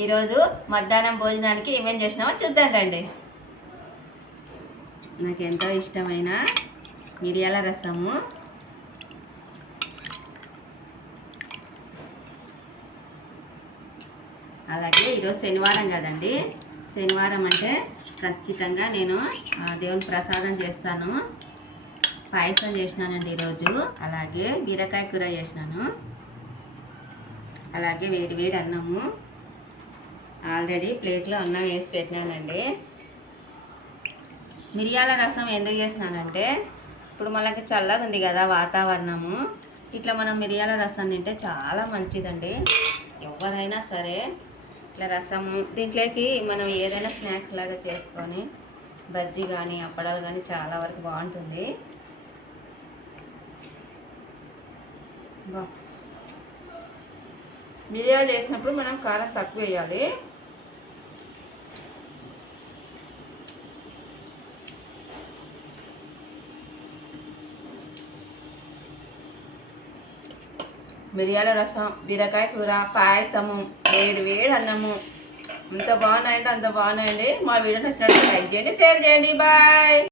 ఈరోజు మధ్యాహ్నం భోజనానికి ఏమేం చేసినామో చూద్దాం రండి. నాకు ఎంతో ఇష్టమైన మిరియాల రసము, అలాగే ఈరోజు శనివారం కదండి. శనివారం అంటే ఖచ్చితంగా నేను దేవుని ప్రసాదం చేస్తాను. పాయసం చేసినానండి ఈరోజు. అలాగే బీరకాయ కూర చేసినాను. అలాగే వేడి వేడి అన్నము ఆల్రెడీ ప్లేట్లో అన్నం వేసి పెట్టినానండి. మిరియాల రసం ఎందుకు చేసినానంటే ఇప్పుడు మనకి చల్లగా ఉంది కదా వాతావరణము, ఇట్లా మనం మిరియాల రసం తింటే చాలా మంచిదండి. ఎవరైనా సరే ఇట్లా రసము దీంట్లోకి మనం ఏదైనా స్నాక్స్ లాగా చేసుకొని బజ్జీ కానీ అప్పడాలు కానీ చాలా వరకు బాగుంటుంది. మిరియాలు వేసినప్పుడు మనం కారం తక్కువ వేయాలి. మిరియాల రసం, బీరకాయ కూర, పాయసము, వేడి వేడి అన్నము ఎంత బాగున్నాయంటే అంత బాగున్నాయండి. మా వీడియో నచ్చినట్టు లైక్ చేయండి, షేర్ చేయండి. బాయ్.